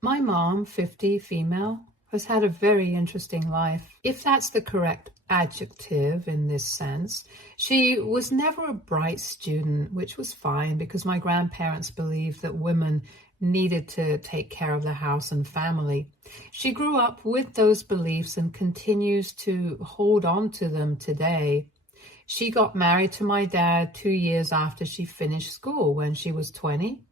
My mom, 50, female, has had a very interesting life, if that's the correct adjective in this sense. She was never a bright student, which was fine because my grandparents believed that women needed to take care of the house and family. She grew up with those beliefs and continues to hold on to them today. She got married to my dad 2 years after she finished school when she was 20.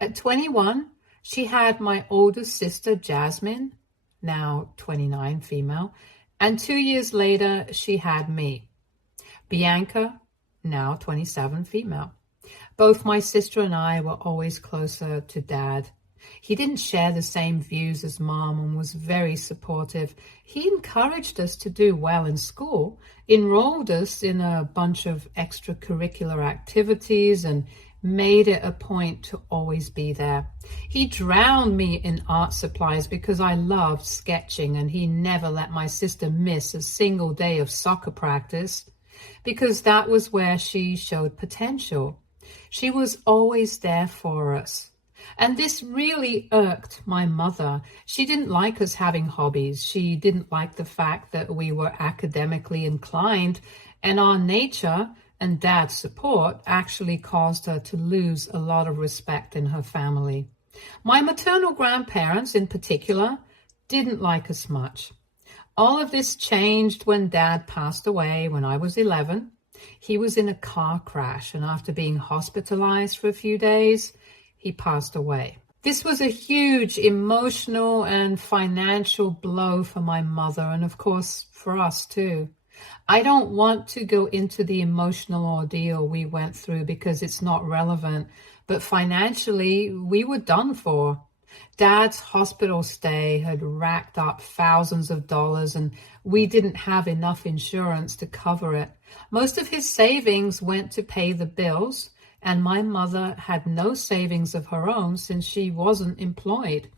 At 21, she had my oldest sister, Jasmine, now 29, female, and 2 years later, she had me, Bianca, now 27, female. Both my sister and I were always closer to Dad. He didn't share the same views as Mom and was very supportive. He encouraged us to do well in school, enrolled us in a bunch of extracurricular activities, and made it a point to always be there. He drowned me in art supplies because I loved sketching, and he never let my sister miss a single day of soccer practice because that was where she showed potential. She was always there for us. And this really irked my mother. She didn't like us having hobbies. She didn't like the fact that we were academically inclined, and our nature and Dad's support actually caused her to lose a lot of respect in her family. My maternal grandparents, in particular, didn't like us much. All of this changed when Dad passed away when I was 11. He was in a car crash, and after being hospitalized for a few days, he passed away. This was a huge emotional and financial blow for my mother, and of course for us too. I don't want to go into the emotional ordeal we went through because it's not relevant, but financially we were done for. Dad's hospital stay had racked up thousands of dollars, and we didn't have enough insurance to cover it. Most of his savings went to pay the bills, and my mother had no savings of her own since she wasn't employed.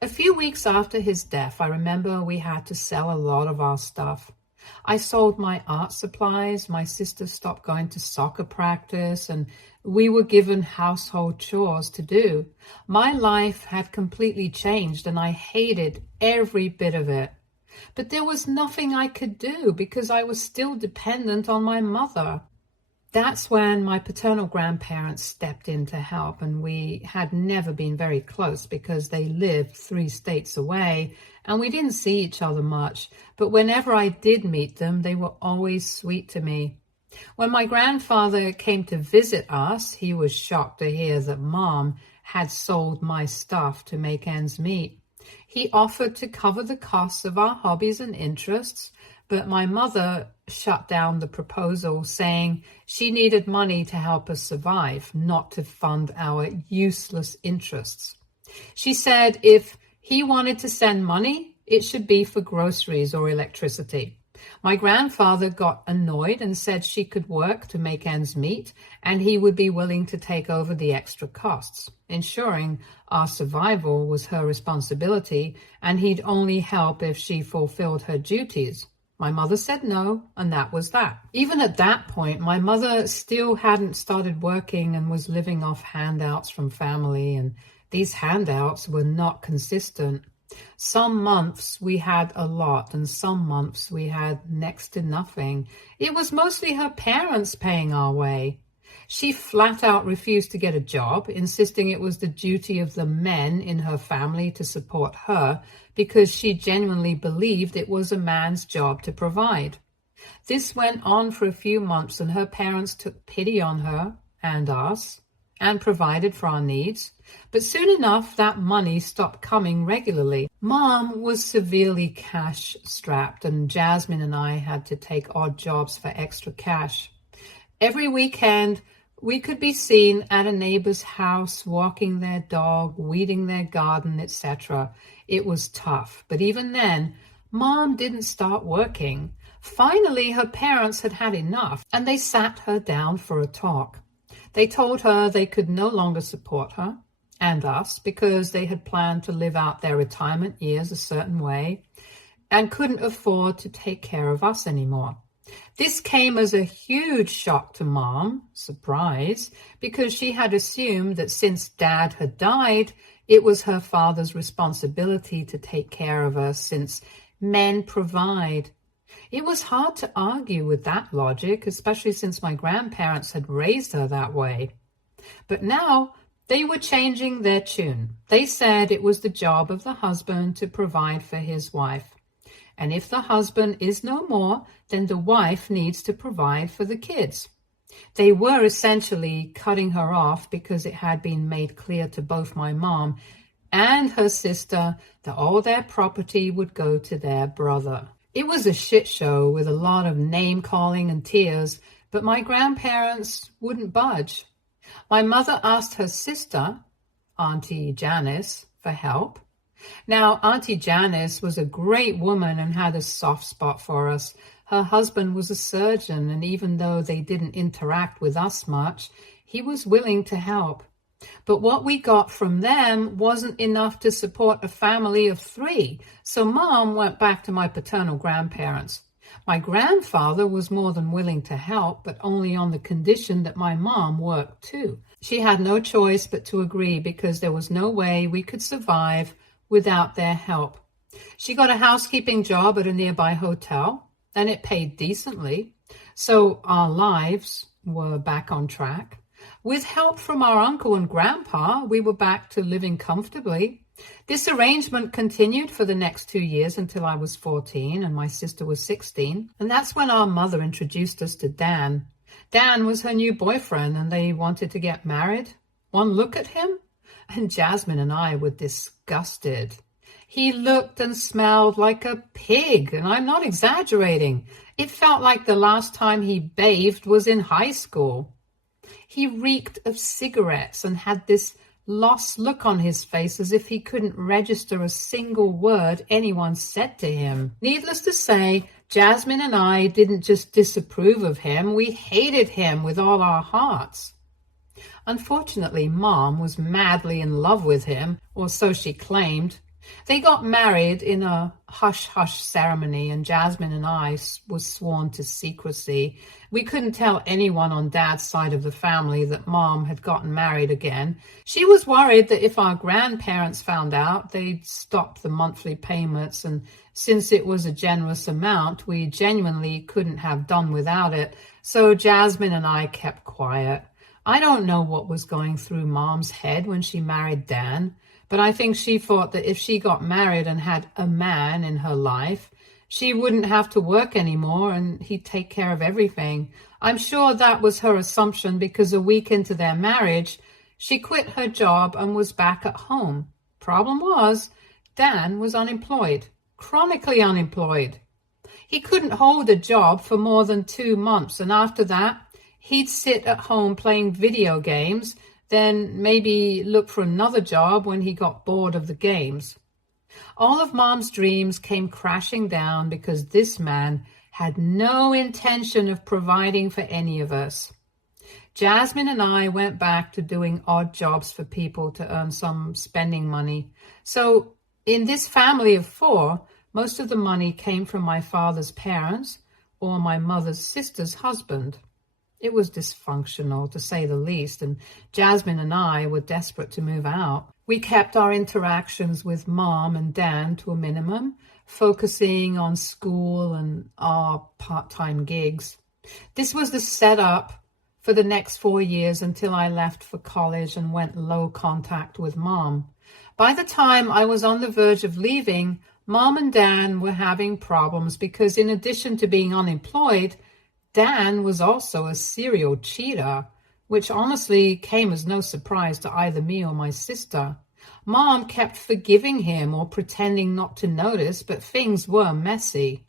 A few weeks after his death, I remember we had to sell a lot of our stuff. I sold my art supplies, my sister stopped going to soccer practice, and we were given household chores to do. My life had completely changed, and I hated every bit of it. But there was nothing I could do because I was still dependent on my mother. That's when my paternal grandparents stepped in to help, and we had never been very close because they lived 3 states away and we didn't see each other much. But whenever I did meet them, they were always sweet to me. When my grandfather came to visit us, he was shocked to hear that Mom had sold my stuff to make ends meet. He offered to cover the costs of our hobbies and interests, but my mother shut down the proposal, saying she needed money to help us survive, not to fund our useless interests. She said if he wanted to send money, it should be for groceries or electricity. My grandfather got annoyed and said she could work to make ends meet, and he would be willing to take over the extra costs. Ensuring our survival was her responsibility, and he'd only help if she fulfilled her duties. My mother said no, and that was that. Even at that point, my mother still hadn't started working and was living off handouts from family, and these handouts were not consistent. Some months we had a lot, and some months we had next to nothing. It was mostly her parents paying our way. She flat out refused to get a job, insisting it was the duty of the men in her family to support her because she genuinely believed it was a man's job to provide. This went on for a few months, and her parents took pity on her and us and provided for our needs. But soon enough, that money stopped coming regularly. Mom was severely cash-strapped, and Jasmine and I had to take odd jobs for extra cash. Every weekend, we could be seen at a neighbor's house, walking their dog, weeding their garden, etc. It was tough, but even then, Mom didn't start working. Finally, her parents had had enough, and they sat her down for a talk. They told her they could no longer support her and us because they had planned to live out their retirement years a certain way and couldn't afford to take care of us anymore. This came as a huge shock to Mom, surprise, because she had assumed that since Dad had died, It was her father's responsibility to take care of us since men provide. It was hard to argue with that logic, especially since my grandparents had raised her that way. But now they were changing their tune. They said it was the job of the husband to provide for his wife. And if the husband is no more, then the wife needs to provide for the kids. They were essentially cutting her off because it had been made clear to both my mom and her sister that all their property would go to their brother. It was a shit show with a lot of name-calling and tears, but my grandparents wouldn't budge. My mother asked her sister, Auntie Janice, for help. Now, Auntie Janice was a great woman and had a soft spot for us. Her husband was a surgeon, and even though they didn't interact with us much, he was willing to help. But what we got from them wasn't enough to support a family of 3, so Mom went back to my paternal grandparents. My grandfather was more than willing to help, but only on the condition that my mom worked too. She had no choice but to agree because there was no way we could survive without their help. She got a housekeeping job at a nearby hotel, and it paid decently, so our lives were back on track. With help from our uncle and grandpa, we were back to living comfortably. This arrangement continued for the next 2 years until I was 14 and my sister was 16, and that's when our mother introduced us to Dan. Dan was her new boyfriend, and they wanted to get married. One look at him, and Jasmine and I were disgusted. He looked and smelled like a pig, and I'm not exaggerating. It felt like the last time he bathed was in high school. He reeked of cigarettes and had this lost look on his face as if he couldn't register a single word anyone said to him. Needless to say, Jasmine and I didn't just disapprove of him, we hated him with all our hearts. Unfortunately, Mom was madly in love with him, or so she claimed. They got married in a hush-hush ceremony, and Jasmine and I was sworn to secrecy. We couldn't tell anyone on Dad's side of the family that Mom had gotten married again. She was worried that if our grandparents found out, they'd stop the monthly payments, and since it was a generous amount, we genuinely couldn't have done without it, so Jasmine and I kept quiet. I don't know what was going through Mom's head when she married Dan, but I think she thought that if she got married and had a man in her life, she wouldn't have to work anymore and he'd take care of everything. I'm sure that was her assumption because a week into their marriage, she quit her job and was back at home. Problem was, Dan was unemployed, chronically unemployed. He couldn't hold a job for more than 2 months, and after that, he'd sit at home playing video games, then maybe look for another job when he got bored of the games. All of Mom's dreams came crashing down because this man had no intention of providing for any of us. Jasmine and I went back to doing odd jobs for people to earn some spending money. So in this family of 4, most of the money came from my father's parents or my mother's sister's husband. It was dysfunctional, to say the least, and Jasmine and I were desperate to move out. We kept our interactions with Mom and Dan to a minimum, focusing on school and our part-time gigs. This was the setup for the next 4 years until I left for college and went low contact with Mom. By the time I was on the verge of leaving, Mom and Dan were having problems because in addition to being unemployed, Dan was also a serial cheater, which honestly came as no surprise to either me or my sister. Mom kept forgiving him or pretending not to notice, but things were messy.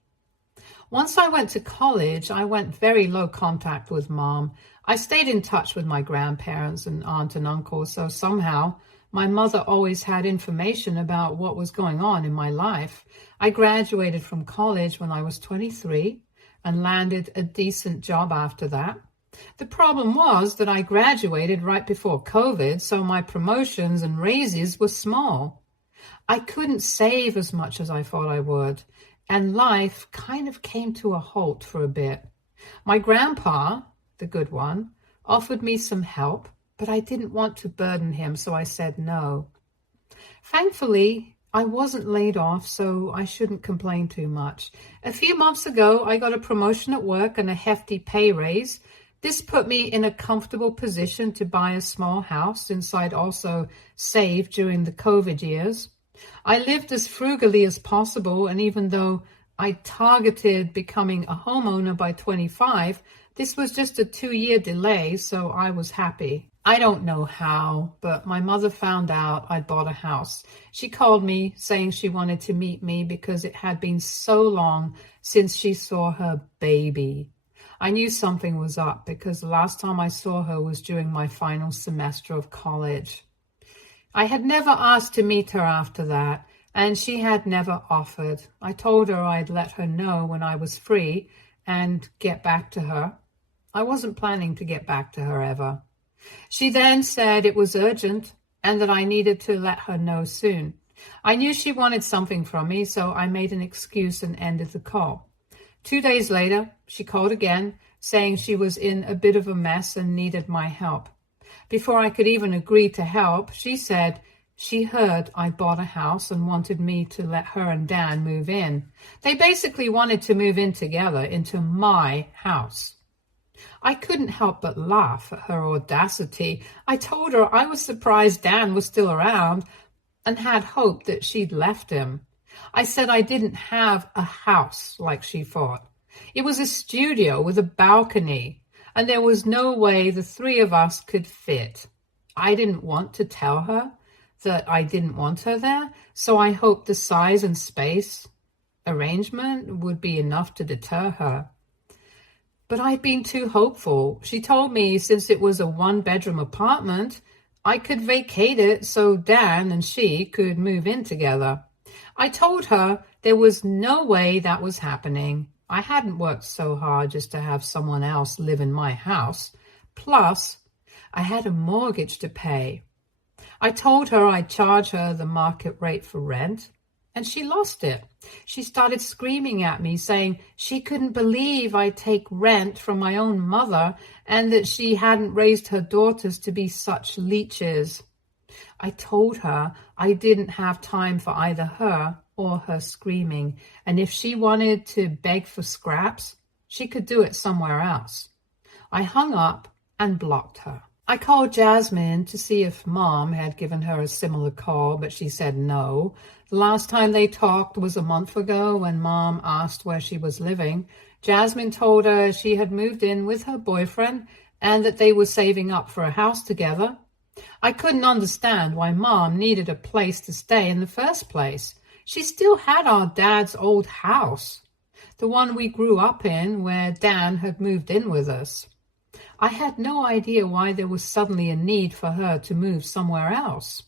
Once I went to college, I went very low contact with Mom. I stayed in touch with my grandparents and aunt and uncle, so somehow my mother always had information about what was going on in my life. I graduated from college when I was 23. And landed a decent job after that. The problem was that I graduated right before COVID, so my promotions and raises were small. I couldn't save as much as I thought I would, and life kind of came to a halt for a bit. My grandpa, the good one, offered me some help, but I didn't want to burden him, so I said no. Thankfully, I wasn't laid off, so I shouldn't complain too much. A few months ago, I got a promotion at work and a hefty pay raise. This put me in a comfortable position to buy a small house, since I'd also saved during the COVID years. I lived as frugally as possible, and even though I targeted becoming a homeowner by 25, this was just a 2-year delay, so I was happy. I don't know how, but my mother found out I'd bought a house. She called me saying she wanted to meet me because it had been so long since she saw her baby. I knew something was up because the last time I saw her was during my final semester of college. I had never asked to meet her after that, and she had never offered. I told her I'd let her know when I was free and get back to her. I wasn't planning to get back to her ever. She then said it was urgent and that I needed to let her know soon. I knew she wanted something from me, so I made an excuse and ended the call. 2 days later, she called again, saying she was in a bit of a mess and needed my help. Before I could even agree to help, she said she heard I bought a house and wanted me to let her and Dan move in. They basically wanted to move in together into my house. I couldn't help but laugh at her audacity. I told her I was surprised Dan was still around and had hoped that she'd left him. I said I didn't have a house like she thought. It was a studio with a balcony, and there was no way the three of us could fit. I didn't want to tell her that I didn't want her there, so I hoped the size and space arrangement would be enough to deter her. But I'd been too hopeful. She told me since it was a 1-bedroom apartment, I could vacate it so Dan and she could move in together. I told her there was no way that was happening. I hadn't worked so hard just to have someone else live in my house. Plus, I had a mortgage to pay. I told her I'd charge her the market rate for rent, and she lost it. She started screaming at me, saying she couldn't believe I'd take rent from my own mother and that she hadn't raised her daughters to be such leeches. I told her I didn't have time for either her or her screaming, and if she wanted to beg for scraps, she could do it somewhere else. I hung up and blocked her. I called Jasmine to see if Mom had given her a similar call, but she said no. The last time they talked was a month ago when Mom asked where she was living. Jasmine told her she had moved in with her boyfriend and that they were saving up for a house together. I couldn't understand why Mom needed a place to stay in the first place. She still had our dad's old house, the one we grew up in where Dan had moved in with us. I had no idea why there was suddenly a need for her to move somewhere else.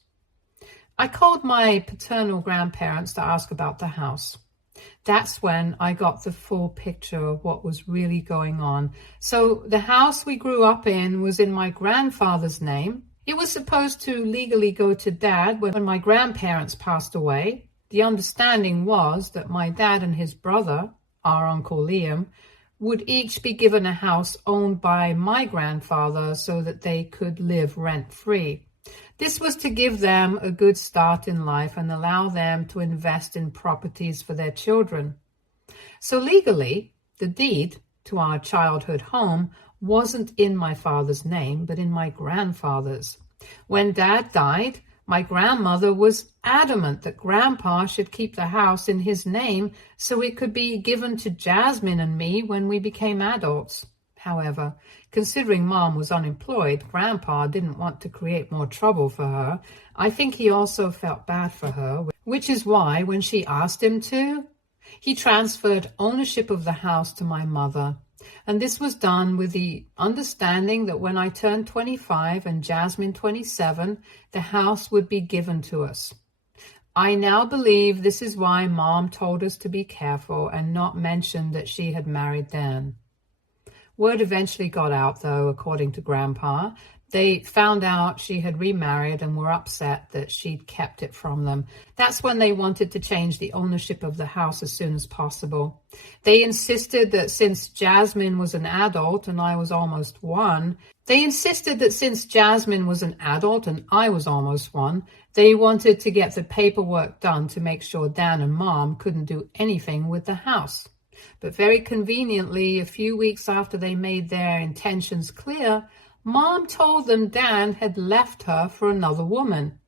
I called my paternal grandparents to ask about the house. That's when I got the full picture of what was really going on. So the house we grew up in was in my grandfather's name. It was supposed to legally go to Dad when my grandparents passed away. The understanding was that my dad and his brother, our Uncle Liam, would each be given a house owned by my grandfather so that they could live rent-free. This was to give them a good start in life and allow them to invest in properties for their children. So legally, the deed to our childhood home wasn't in my father's name, but in my grandfather's. When Dad died, my grandmother was adamant that Grandpa should keep the house in his name so it could be given to Jasmine and me when we became adults. However, considering Mom was unemployed, Grandpa didn't want to create more trouble for her. I think he also felt bad for her, which is why when she asked him to, he transferred ownership of the house to my mother. And this was done with the understanding that when I turned 25 and Jasmine 27, the house would be given to us. I now believe this is why Mom told us to be careful and not mention that she had married Dan. Word eventually got out, though, according to Grandpa. They found out she had remarried and were upset that she'd kept it from them. That's when they wanted to change the ownership of the house as soon as possible. They insisted that since Jasmine was an adult and I was almost 1, They insisted that since Jasmine was an adult and I was almost one, they wanted to get the paperwork done to make sure Dan and Mom couldn't do anything with the house. But very conveniently, a few weeks after they made their intentions clear, Mom told them Dan had left her for another woman.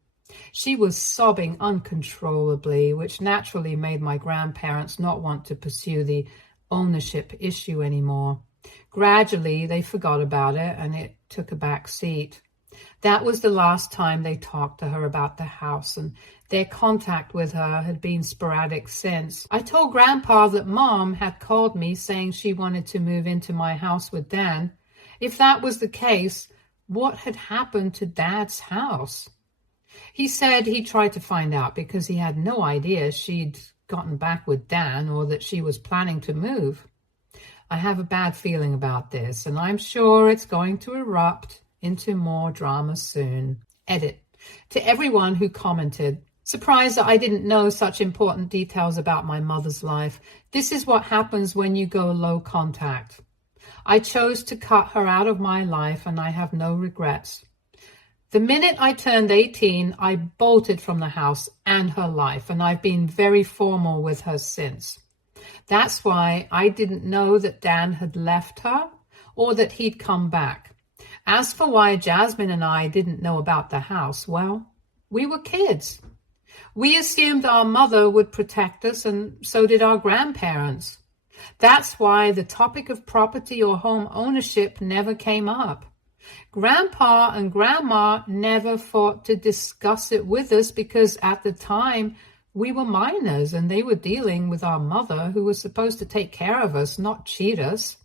She was sobbing uncontrollably, which naturally made my grandparents not want to pursue the ownership issue anymore. Gradually, they forgot about it, and it took a back seat. That was the last time they talked to her about the house, and their contact with her had been sporadic since. I told Grandpa that Mom had called me saying she wanted to move into my house with Dan. If that was the case, what had happened to Dad's house? He said he tried to find out because he had no idea she'd gotten back with Dan or that she was planning to move. I have a bad feeling about this, and I'm sure it's going to erupt into more drama soon. Edit. To everyone who commented, surprised that I didn't know such important details about my mother's life. This is what happens when you go low contact. I chose to cut her out of my life, and I have no regrets. The minute I turned 18, I bolted from the house and her life, and I've been very formal with her since. That's why I didn't know that Dan had left her or that he'd come back. As for why Jasmine and I didn't know about the house, well, we were kids. We assumed our mother would protect us, and so did our grandparents. That's why the topic of property or home ownership never came up. Grandpa and Grandma never thought to discuss it with us because at the time we were minors and they were dealing with our mother, who was supposed to take care of us, not cheat us.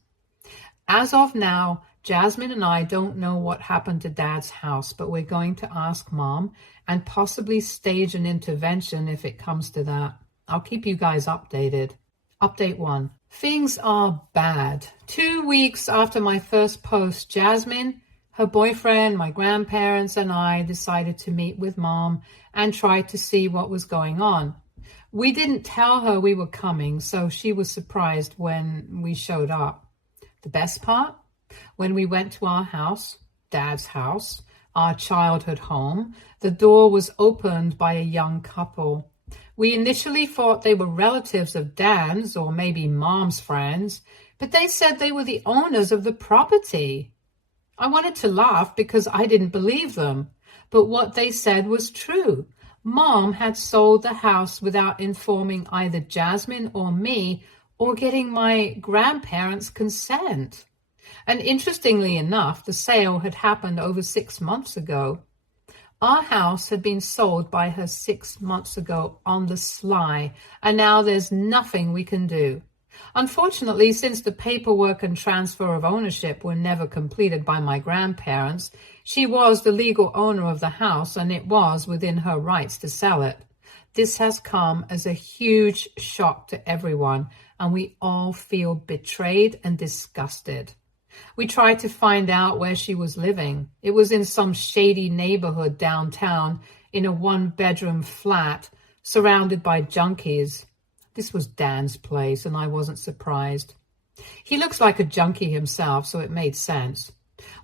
As of now, Jasmine and I don't know what happened to Dad's house, but we're going to ask Mom and possibly stage an intervention if it comes to that. I'll keep you guys updated. Update 1. Things are bad. 2 weeks after my first post, Jasmine, her boyfriend, my grandparents, and I decided to meet with Mom and try to see what was going on. We didn't tell her we were coming, so she was surprised when we showed up. The best part? When we went to our house, Dad's house, our childhood home, the door was opened by a young couple. We initially thought they were relatives of Dan's or maybe Mom's friends, but they said they were the owners of the property. I wanted to laugh because I didn't believe them, but what they said was true. Mom had sold the house without informing either Jasmine or me or getting my grandparents' consent. And interestingly enough, the sale had happened over 6 months ago. Our house had been sold by her 6 months ago on the sly, and now there's nothing we can do. Unfortunately, since the paperwork and transfer of ownership were never completed by my grandparents, she was the legal owner of the house and it was within her rights to sell it. This has come as a huge shock to everyone, and we all feel betrayed and disgusted. We tried to find out where she was living. It was in some shady neighborhood downtown in a 1-bedroom flat surrounded by junkies. This was Dan's place, and I wasn't surprised. He looks like a junkie himself, so it made sense.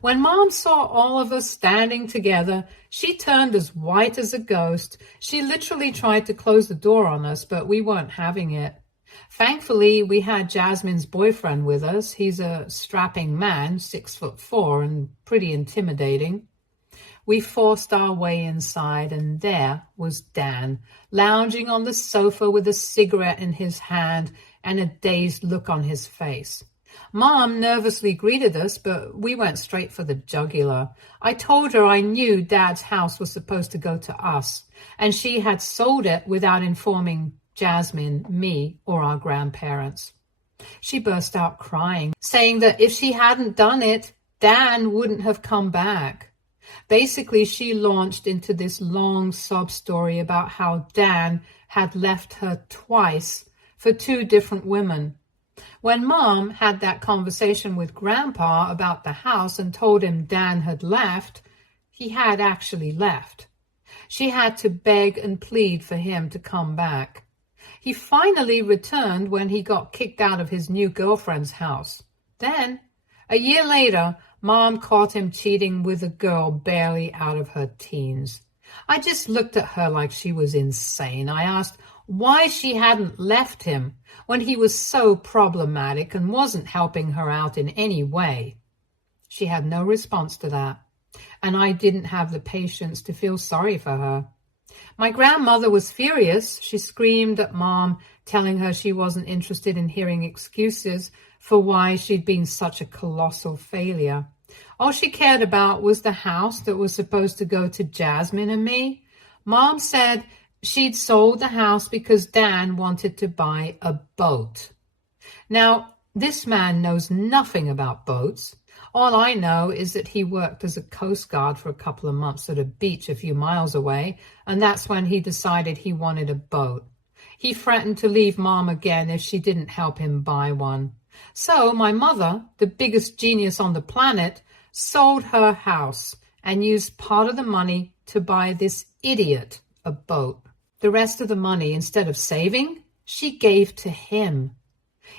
When Mom saw all of us standing together, she turned as white as a ghost. She literally tried to close the door on us, but we weren't having it. Thankfully, we had Jasmine's boyfriend with us. He's a strapping man, 6'4", and pretty intimidating. We forced our way inside, and there was Dan, lounging on the sofa with a cigarette in his hand and a dazed look on his face. Mom nervously greeted us, but we went straight for the jugular. I told her I knew Dad's house was supposed to go to us, and she had sold it without informing Jasmine, me, or our grandparents. She burst out crying, saying that if she hadn't done it, Dan wouldn't have come back. Basically, she launched into this long sob story about how Dan had left her twice for 2 different women. When Mom had that conversation with Grandpa about the house and told him Dan had left, he had actually left. She had to beg and plead for him to come back. He finally returned when he got kicked out of his new girlfriend's house. Then, a year later, Mom caught him cheating with a girl barely out of her teens. I just looked at her like she was insane. I asked why she hadn't left him when he was so problematic and wasn't helping her out in any way. She had no response to that, and I didn't have the patience to feel sorry for her. My grandmother was furious. She screamed at Mom, telling her she wasn't interested in hearing excuses for why she'd been such a colossal failure. All she cared about was the house that was supposed to go to Jasmine and me. Mom said she'd sold the house because Dan wanted to buy a boat. Now, this man knows nothing about boats. All I know is that he worked as a Coast Guard for a couple of months at a beach a few miles away, and that's when he decided he wanted a boat. He threatened to leave Mom again if she didn't help him buy one. So my mother, the biggest genius on the planet, sold her house and used part of the money to buy this idiot a boat. The rest of the money, instead of saving, she gave to him.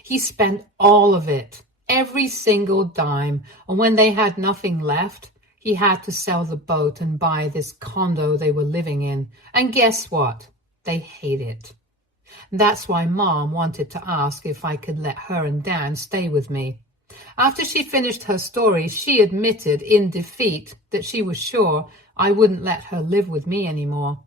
He spent all of it. Every single dime, and when they had nothing left, he had to sell the boat and buy this condo they were living in. And guess what? They hate it. That's why Mom wanted to ask if I could let her and Dan stay with me. After she finished her story, she admitted in defeat that she was sure I wouldn't let her live with me anymore.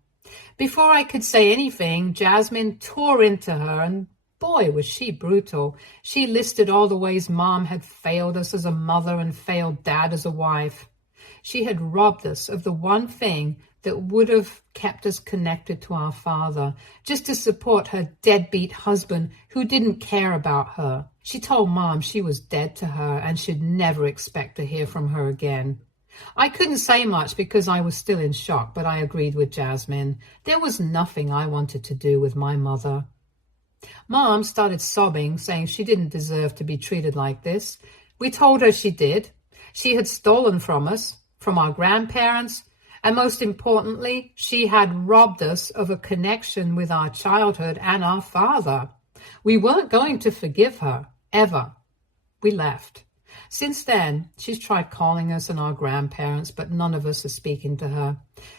Before I could say anything, Jasmine tore into her, and boy, was she brutal. She listed all the ways Mom had failed us as a mother and failed Dad as a wife. She had robbed us of the one thing that would have kept us connected to our father, just to support her deadbeat husband who didn't care about her. She told Mom she was dead to her and should never expect to hear from her again. I couldn't say much because I was still in shock, but I agreed with Jasmine. There was nothing I wanted to do with my mother. Mom started sobbing, saying she didn't deserve to be treated like this. We told her she did. She had stolen from us, from our grandparents, and most importantly, she had robbed us of a connection with our childhood and our father. We weren't going to forgive her, ever. We left. Since then, she's tried calling us and our grandparents, but none of us are speaking to her.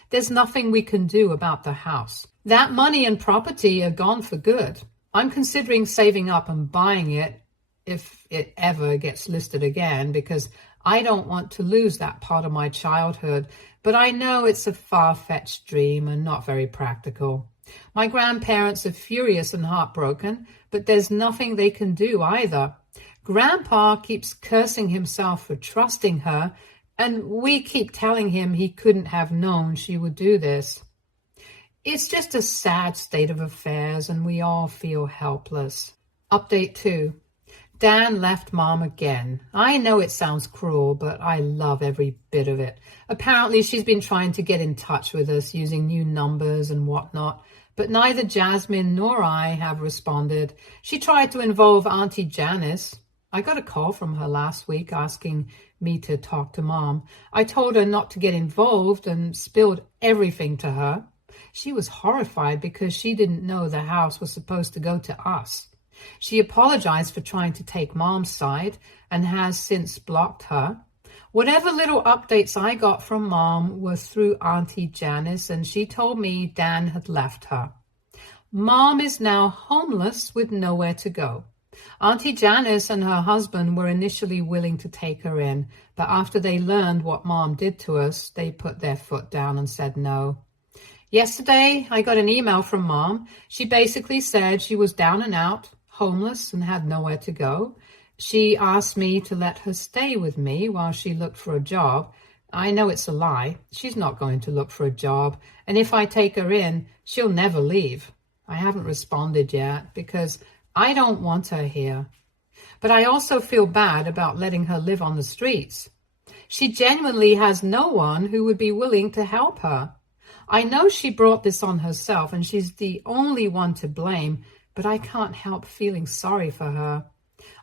There's nothing we can do about the house. That money and property are gone for good. I'm considering saving up and buying it if it ever gets listed again, because I don't want to lose that part of my childhood, but I know it's a far-fetched dream and not very practical. My grandparents are furious and heartbroken, but there's nothing they can do either. Grandpa keeps cursing himself for trusting her, and we keep telling him he couldn't have known she would do this. It's just a sad state of affairs, and we all feel helpless. Update 2. Dan left Mom again. I know it sounds cruel, but I love every bit of it. Apparently, she's been trying to get in touch with us using new numbers and whatnot, but neither Jasmine nor I have responded. She tried to involve Auntie Janice. I got a call from her last week asking me to talk to Mom. I told her not to get involved and spilled everything to her. She was horrified because she didn't know the house was supposed to go to us. She apologized for trying to take Mom's side and has since blocked her. Whatever little updates I got from Mom were through Auntie Janice, and she told me Dan had left her. Mom is now homeless with nowhere to go. Auntie Janice and her husband were initially willing to take her in, but after they learned what Mom did to us, they put their foot down and said no. Yesterday, I got an email from Mom. She basically said she was down and out, homeless, and had nowhere to go. She asked me to let her stay with me while she looked for a job. I know it's a lie. She's not going to look for a job, and if I take her in, she'll never leave. I haven't responded yet because I don't want her here. But I also feel bad about letting her live on the streets. She genuinely has no one who would be willing to help her. I know she brought this on herself and she's the only one to blame, but I can't help feeling sorry for her.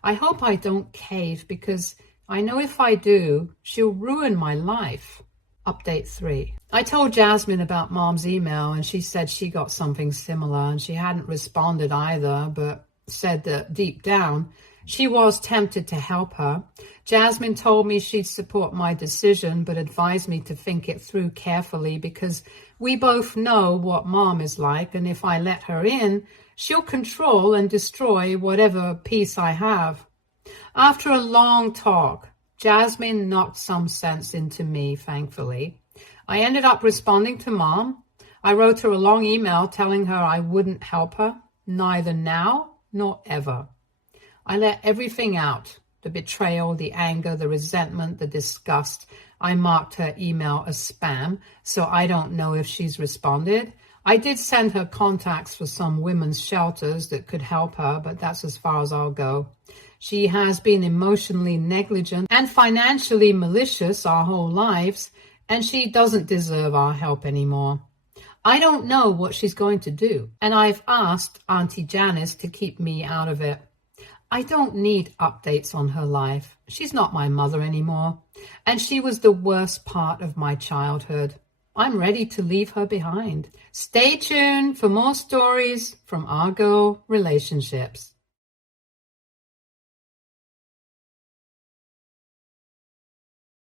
I hope I don't cave because I know if I do, she'll ruin my life. Update 3. I told Jasmine about Mom's email and she said she got something similar and she hadn't responded either, but said that deep down, She was tempted to help her. Jasmine told me she'd support my decision, but advised me to think it through carefully because we both know what Mom is like, and if I let her in, she'll control and destroy whatever peace I have. After a long talk, Jasmine knocked some sense into me, thankfully. I ended up responding to Mom. I wrote her a long email telling her I wouldn't help her, neither now nor ever. I let everything out, the betrayal, the anger, the resentment, the disgust. I marked her email as spam, so I don't know if she's responded. I did send her contacts for some women's shelters that could help her, but that's as far as I'll go. She has been emotionally negligent and financially malicious our whole lives, and she doesn't deserve our help anymore. I don't know what she's going to do, and I've asked Auntie Janice to keep me out of it. I don't need updates on her life. She's not my mother anymore, and she was the worst part of my childhood. I'm ready to leave her behind. Stay tuned for more stories from Our Girl Relationships.